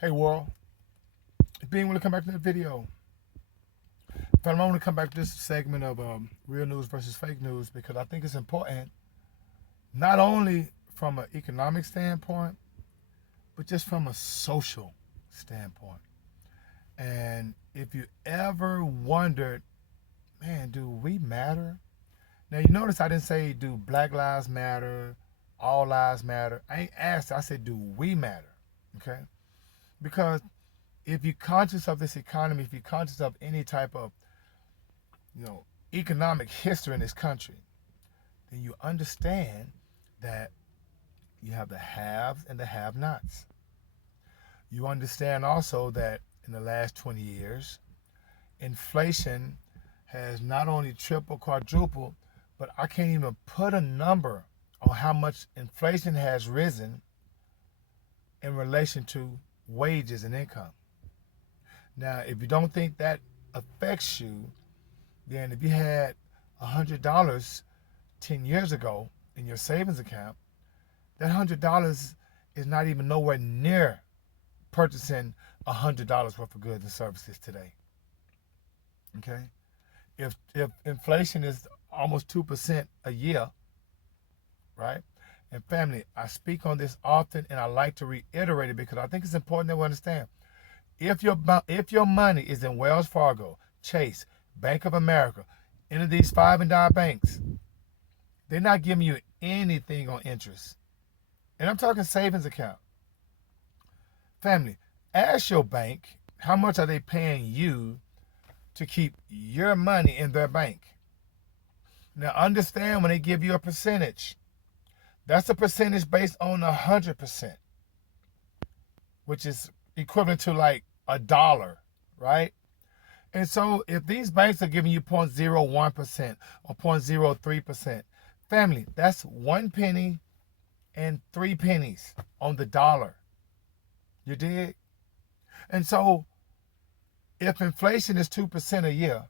Hey world, being want to come back to the video. But I want to come back to this segment of real news versus fake news because I think it's important, not only from an economic standpoint, but just from a social standpoint. And if you ever wondered, man, do we matter? Now you notice I didn't say do Black Lives Matter, all lives matter. I ain't asked. I said do we matter? Okay, because if you're conscious of this economy, if you're conscious of any type of economic history in this country, then you understand that you have the haves and the have-nots. You understand also that in the last 20 years, inflation has not only tripled, quadrupled, but I can't even put a number on how much inflation has risen in relation to wages and income. Now, if you don't think that affects you, then if you had $100 10 years ago in your savings account, that $100 is not even nowhere near purchasing $100 worth of goods and services today. Okay? If inflation is almost 2% a year, right? And family, I speak on this often and I like to reiterate it because I think it's important that we understand. If your money is in Wells Fargo, Chase, Bank of America, any of these five and dime banks, they're not giving you anything on interest. And I'm talking savings account. Family, ask your bank how much are they paying you to keep your money in their bank. Now understand when they give you a percentage, that's a percentage based on 100%, which is equivalent to like $1, right? And so if these banks are giving you 0.01% or 0.03%, family, that's 1 penny and 3 pennies on the dollar. You dig? And so if inflation is 2% a year,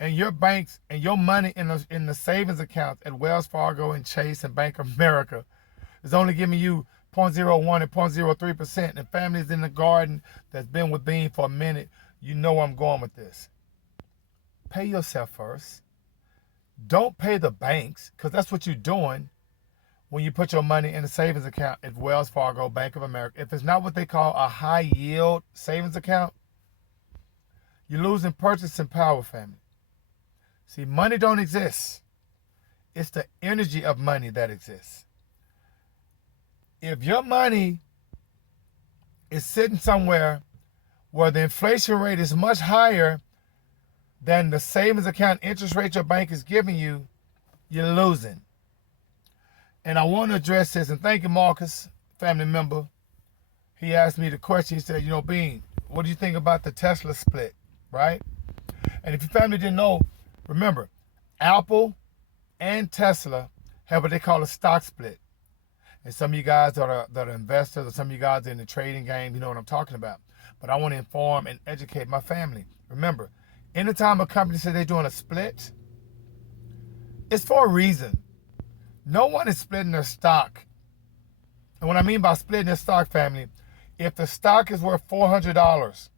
and your banks and your money in the savings accounts at Wells Fargo and Chase and Bank of America is only giving you 0.01 and 0.03%, and families in the garden that's been with Bean for a minute, you know where I'm going with this. Pay yourself first. Don't pay the banks, because that's what you're doing when you put your money in a savings account at Wells Fargo, Bank of America. If it's not what they call a high yield savings account, you're losing purchasing power, family. See, money don't exist. It's the energy of money that exists. If your money is sitting somewhere where the inflation rate is much higher than the savings account interest rate your bank is giving you, you're losing. And I want to address this, and thank you, Marcus, family member. He asked me the question. He said, Bean, what do you think about the Tesla split, right? And if your family didn't know, remember, Apple and Tesla have what they call a stock split. And some of you guys that are investors, or some of you guys in the trading game, you know what I'm talking about. But I want to inform and educate my family. Remember, anytime a company says they're doing a split, it's for a reason. No one is splitting their stock. And what I mean by splitting their stock, family, if the stock is worth $400,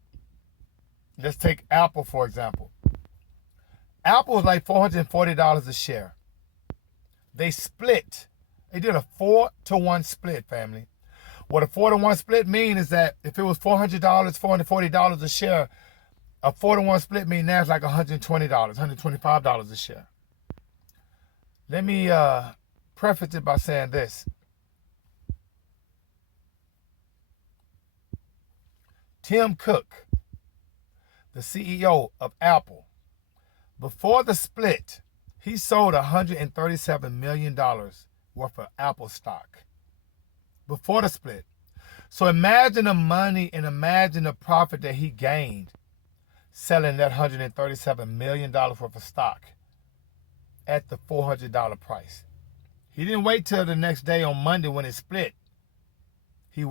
let's take Apple, for example. Apple is like $440 a share. They split. They did a 4-to-1 split, family. What a 4-to-1 split means is that if it was $400, $440 a share, a 4-to-1 split means now it's like $120, $125 a share. Let me preface it by saying this. Tim Cook, the CEO of Apple, before the split, he sold $137 million worth of Apple stock. Before the split. So imagine the money and imagine the profit that he gained selling that $137 million worth of stock at the $400 price. He didn't wait till the next day on Monday when it split. He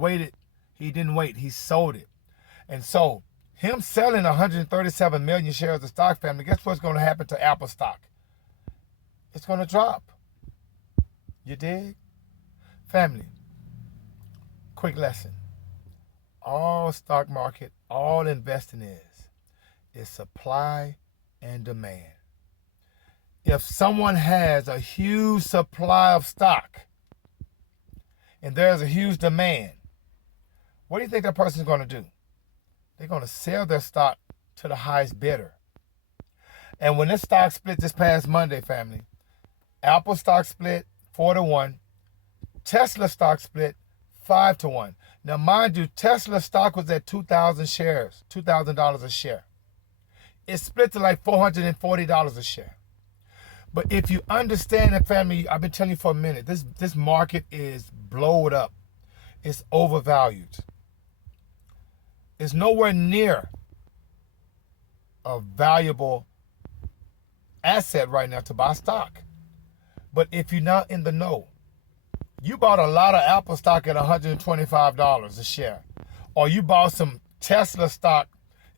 didn't wait, he sold it. And so him selling 137 million shares of stock, family, guess what's going to happen to Apple stock? It's going to drop. You dig? Family, quick lesson. all stock market, all investing is supply and demand. If someone has a huge supply of stock and there's a huge demand, what do you think that person's going to do? They're going to sell their stock to the highest bidder. And when this stock split this past Monday, family, Apple stock split 4-1, Tesla stock split 5-1. Now, mind you, Tesla stock was at 2,000 shares, $2,000 a share. It split to like $440 a share. But if you understand that, family, I've been telling you for a minute, this market is blowed up. It's overvalued. It's nowhere near a valuable asset right now to buy stock. But if you're not in the know, you bought a lot of Apple stock at $125 a share, or you bought some Tesla stock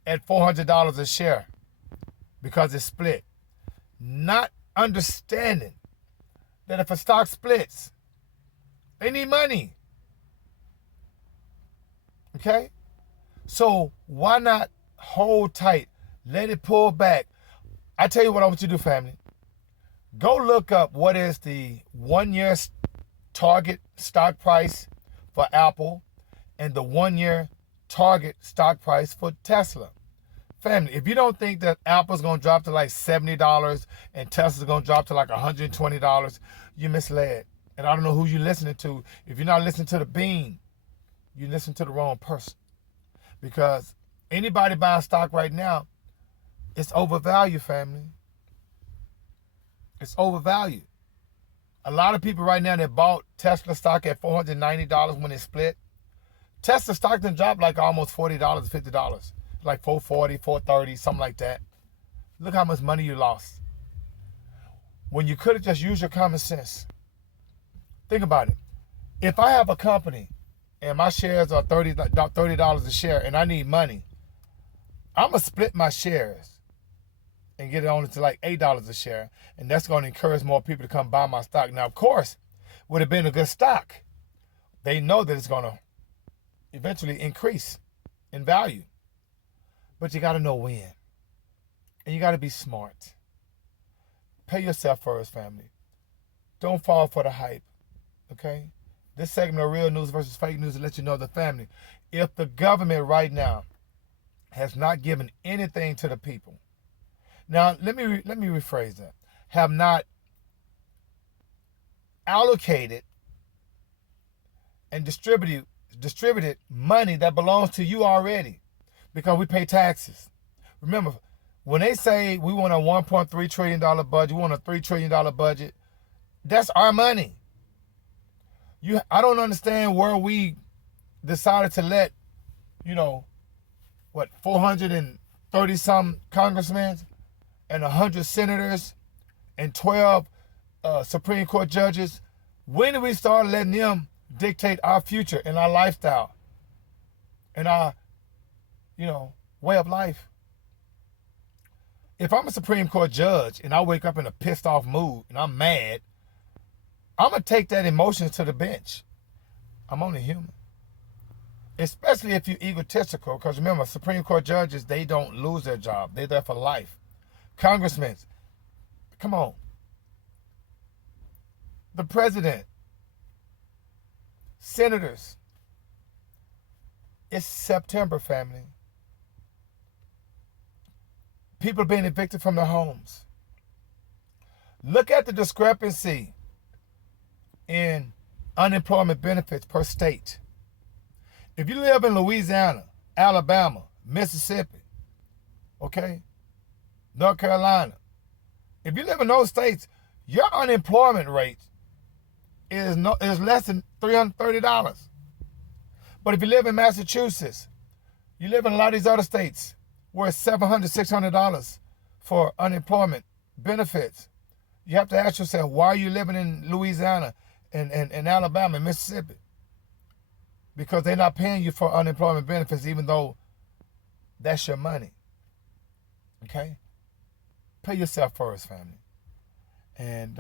at $400 a share because it split, not understanding that if a stock splits, they need money. Okay? So why not hold tight? Let it pull back. I tell you what I want you to do, family. Go look up what is the 1-year target stock price for Apple and the 1-year target stock price for Tesla. Family, if you don't think that Apple's going to drop to like $70 and Tesla's going to drop to like $120, you're misled. And I don't know who you're listening to. If you're not listening to the bean, you listen to the wrong person. Because anybody buying stock right now, it's overvalued, family. It's overvalued. A lot of people right now that bought Tesla stock at $490 when it split. Tesla stock then dropped like almost $40, $50. Like $440, $430, something like that. Look how much money you lost. When you could have just used your common sense. Think about it. If I have a company and my shares are $30 a share and I need money, I'm going to split my shares and get it on to like $8 a share. And that's going to encourage more people to come buy my stock. Now, of course, would have been a good stock. They know that it's going to eventually increase in value. But you got to know when. And you got to be smart. Pay yourself first, family. Don't fall for the hype. Okay? This segment of Real News versus Fake News to let you know, the family, if the government right now has not given anything to the people. Now, let me rephrase that. Have not allocated and distributed money that belongs to you already, because we pay taxes. Remember, when they say we want a $1.3 trillion budget, we want a $3 trillion budget, that's our money. I don't understand where we decided to let, 430 some congressmen and 100 senators and 12 Supreme Court judges. When did we start letting them dictate our future and our lifestyle and our, way of life? If I'm a Supreme Court judge and I wake up in a pissed off mood and I'm mad, I'm going to take that emotion to the bench. I'm only human. Especially if you're egotistical, because remember, Supreme Court judges, they don't lose their job. They're there for life. Congressmen, come on. The president, senators. It's September, family. People being evicted from their homes. Look at the discrepancy in unemployment benefits per state. If you live in Louisiana, Alabama, Mississippi, okay, North Carolina, if you live in those states, your unemployment rate is less than $330. But if you live in Massachusetts, you live in a lot of these other states where it's $700, $600 for unemployment benefits. You have to ask yourself, why are you living in Louisiana and Alabama and Mississippi? Because they're not paying you for unemployment benefits, even though that's your money. Okay? Pay yourself first, family. And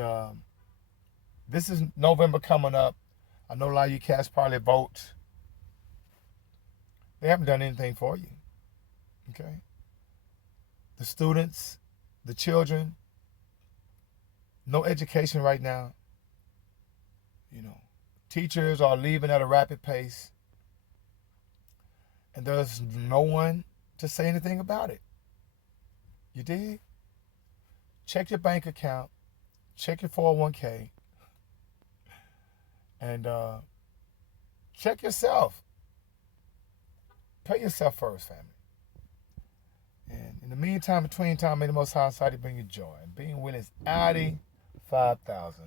this is November coming up. I know a lot of you cats probably vote They haven't done anything for you. Okay? The students, the children, no education right now. You know, teachers are leaving at a rapid pace, and there's no one to say anything about it. You dig? Check your bank account, check your 401k, and check yourself. Pay yourself first, family. And in the meantime, between time, may the Most High Society bring you joy. And being with is Addy 5000.